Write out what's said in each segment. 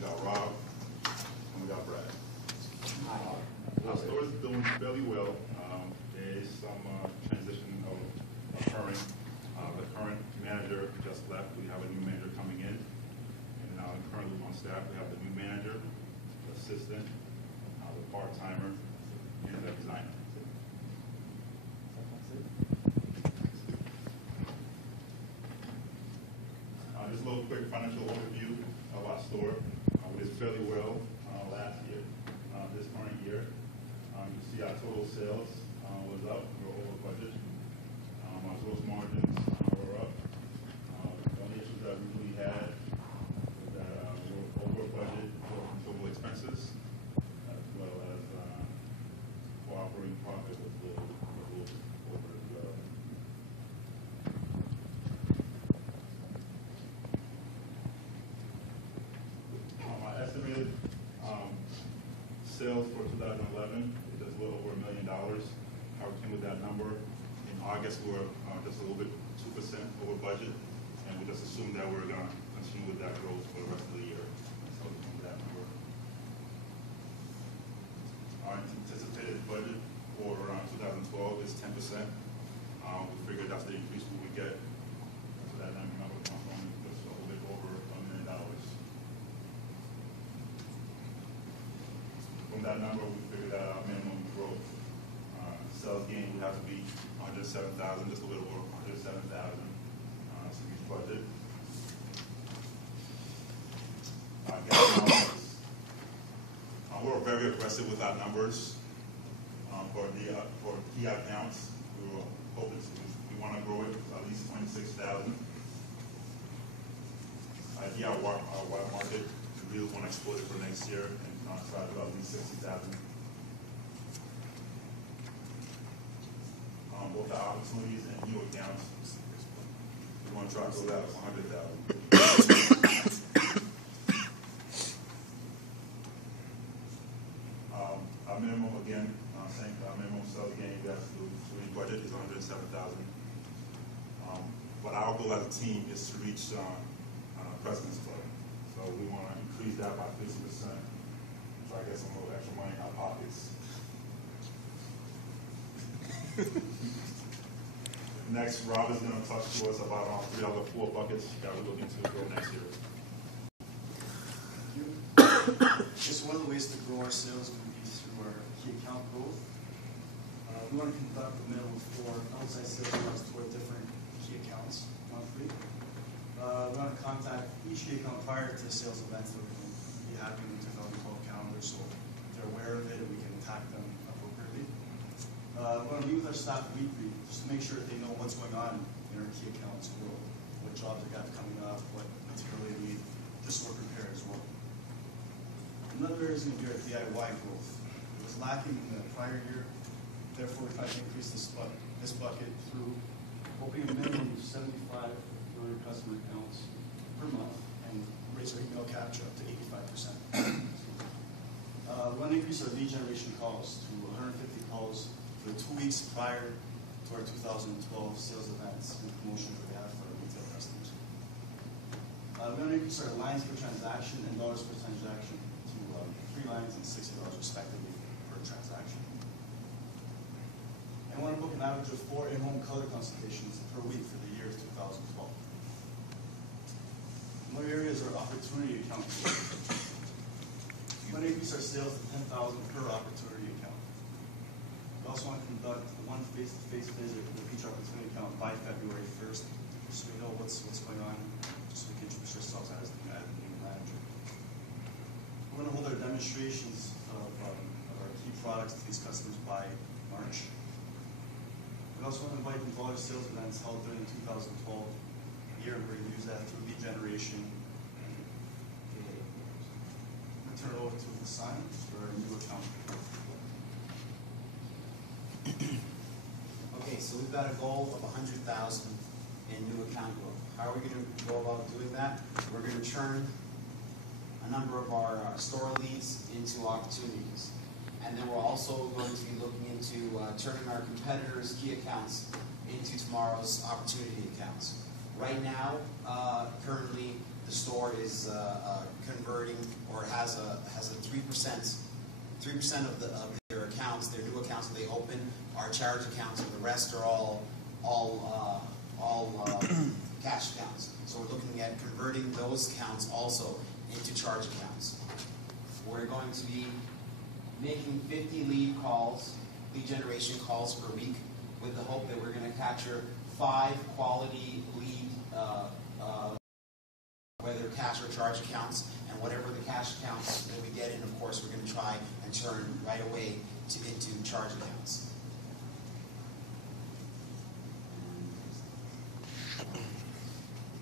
we got Rob, and we got Brad. Our store is doing fairly well. There is some transition occurring. The current manager just left. We have a new manager coming in. And currently on staff, we have the new manager, the assistant, the part-timer, and the designer. Just a little quick financial overview of our store. We did fairly well last year, this current year. You see our total sales was up, we were over budget. Our gross margins were up. The only issues that we really had was that we were over budget for controllable expenses, as well as for operating profit was a little over as well. Our estimated sales for 2011 is just a little over $1 million. How we came with that number? In August, we were just a little bit 2% over budget, and we just assumed that we were going to continue with that growth for the rest of the year. So we came with that number. Our anticipated budget for 2012 is 10%. We figured that's the increase we would get. So that number comes from just a little bit over $1 million. From that number, we figured that our minimum growth sales gain would have to be 107,000, just a little over 107,000 to reach budget. We're very aggressive with our numbers for key accounts. We were hoping we want to grow it to at least 26,000. Our wide market, we really want to exploit it for next year and try to at least 60,000. Both the opportunities and new accounts, we want to try to go that to 100,000. Our minimum, again, same minimum sales gain we have to do to reach budget is 107,000. But our goal as a team is to reach President's Club. So we want to increase that by 50%. Try to get some little extra money in our pockets. Next, Rob is going to talk to us about our 3 other 4 buckets that we're looking to grow next year. Just one of the ways to grow our sales can be through our key account growth. We want to conduct a minimum of 4 outside sales reps to our different key accounts monthly. We want to contact each key account prior to the sales events that we're going to be having in the 2012 calendar, so they're aware of it and we can attack them appropriately. We want to meet with our staff weekly just to make sure that they know what's going on in our key accounts world, what jobs they got coming up, what material they need, just so we're prepared as well. Another area is going to be our DIY growth. It was lacking in the prior year, therefore we try to increase this bucket through opening a minimum of 75 customer accounts per month and raise our email capture up to 85%. We want to increase our lead generation calls to 150 calls for the 2 weeks prior to our 2012 sales events and promotions that we have for our retail customers. We want to increase our lines per transaction and dollars per transaction to 3 lines and $60 respectively per transaction. And we want to book an average of 4 in-home color consultations per week for the year 2012. Another area is our opportunity account. We want to increase our sales to 10,000 per opportunity account. We also want to conduct 1 face-to-face visit with each opportunity account by February 1st, so we know what's going on, just so we can introduce ourselves as the new manager. We want to hold our demonstrations of our key products to these customers by March. We also want to invite them to all our sales events held during the 2012 year. We're going to use that through lead generation. I'm going to turn it over to Hassan for our new account. Okay, so we've got a goal of 100,000 in new account growth. How are we going to go about doing that? We're going to turn a number of our store leads into opportunities. And then we're also going to be looking into turning our competitors' key accounts into tomorrow's opportunity accounts. Right now, currently, the store is converting or has a 3% of their accounts, their new accounts that they open are charge accounts, and the rest are all cash accounts. So we're looking at converting those accounts also into charge accounts. We're going to be making 50 lead generation calls per week, with the hope that we're going to capture 5 quality lead, whether cash or charge accounts, and whatever the cash accounts that we get in, of course, we're going to try and turn right away into charge accounts.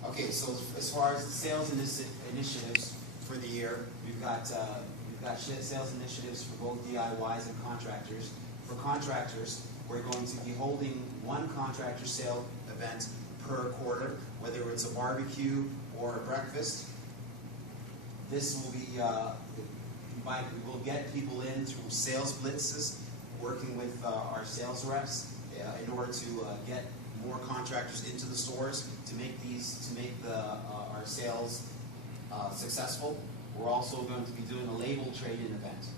Okay, so as far as the sales initiatives for the year, we've got sales initiatives for both DIYs and contractors. For contractors, we're going to be holding one contractor sale event per quarter, whether it's a barbecue or a breakfast. This will be, we'll get people in through sales blitzes, working with our sales reps in order to get more contractors into the stores to make our sales successful. We're also going to be doing a label trade-in event.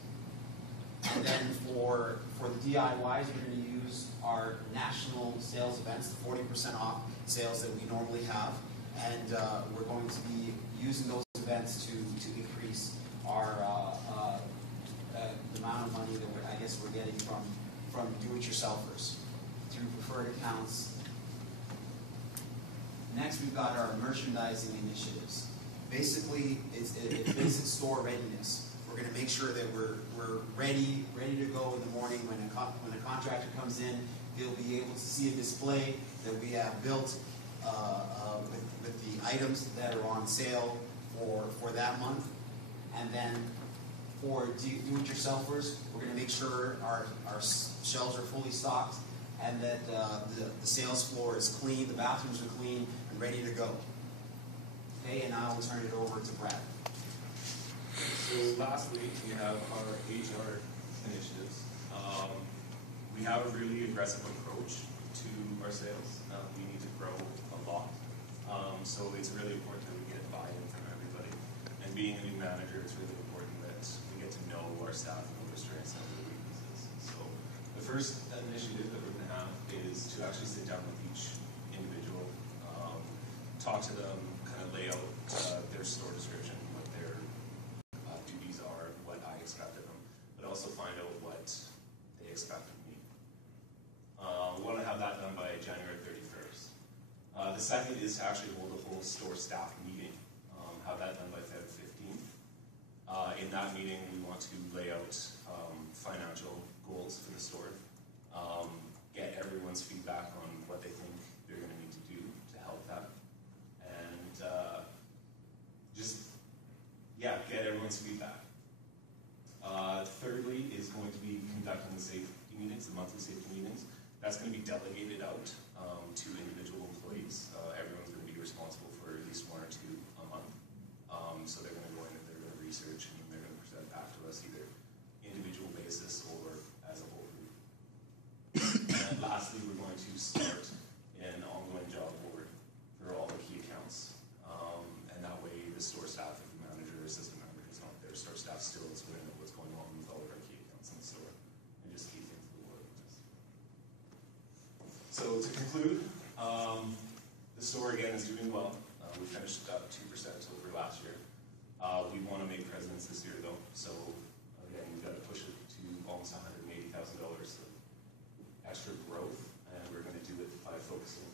And then for the DIYs, we're going to use our national sales events, the 40% off sales that we normally have, and we're going to be using those events to increase our the amount of money that we're getting from do-it-yourselfers through preferred accounts. Next, we've got our merchandising initiatives. Basically, it's basic store readiness. We're going to make sure that we're ready to go in the morning when a contractor comes in. He'll be able to see a display that we have built with the items that are on sale for that month. And then for do-it-yourselfers, we're going to make sure our shelves are fully stocked and that the sales floor is clean, the bathrooms are clean and ready to go. Okay, and now I'll turn it over to Brad. So lastly, we have our HR initiatives. We have a really aggressive approach to our sales. We need to grow a lot. So it's really important that we get buy-in from everybody. And being a new manager, it's really important that we get to know our staff and know their strengths and their weaknesses. So the first initiative that we're going to have is to actually sit down with each individual, talk to them, kind of lay out their store description, what their duties are, what I expect of them, but also find out what they expect of me. We want to have that done by January 31st. The second is to actually hold a whole store staff meeting, have that done by February 15th. In that meeting, we want to lay out financial goals for the store, get everyone's feedback on what they think they're going to need to do to help that, and get everyone's feedback. Thirdly is going to be conducting the safety meetings, the monthly safety meetings. That's going to be delegated out to individual employees. Everyone's going to be responsible for at least 1 or 2 a month. So they're going to go in and they're going to research and they're going to present back to us either individual basis or as a whole group. And lastly, we're going to start an ongoing job board for all the key accounts. And that way the store staff, if the manager or assistant manager is not there, store staff still is going to know what's going on with all of our key accounts in the store and just keep things moving. So to conclude, the store again is doing well. We finished up 2% over last year. We want to make presidents this year though, so again we've got to push it to almost $180,000 of extra growth, and we're going to do it by focusing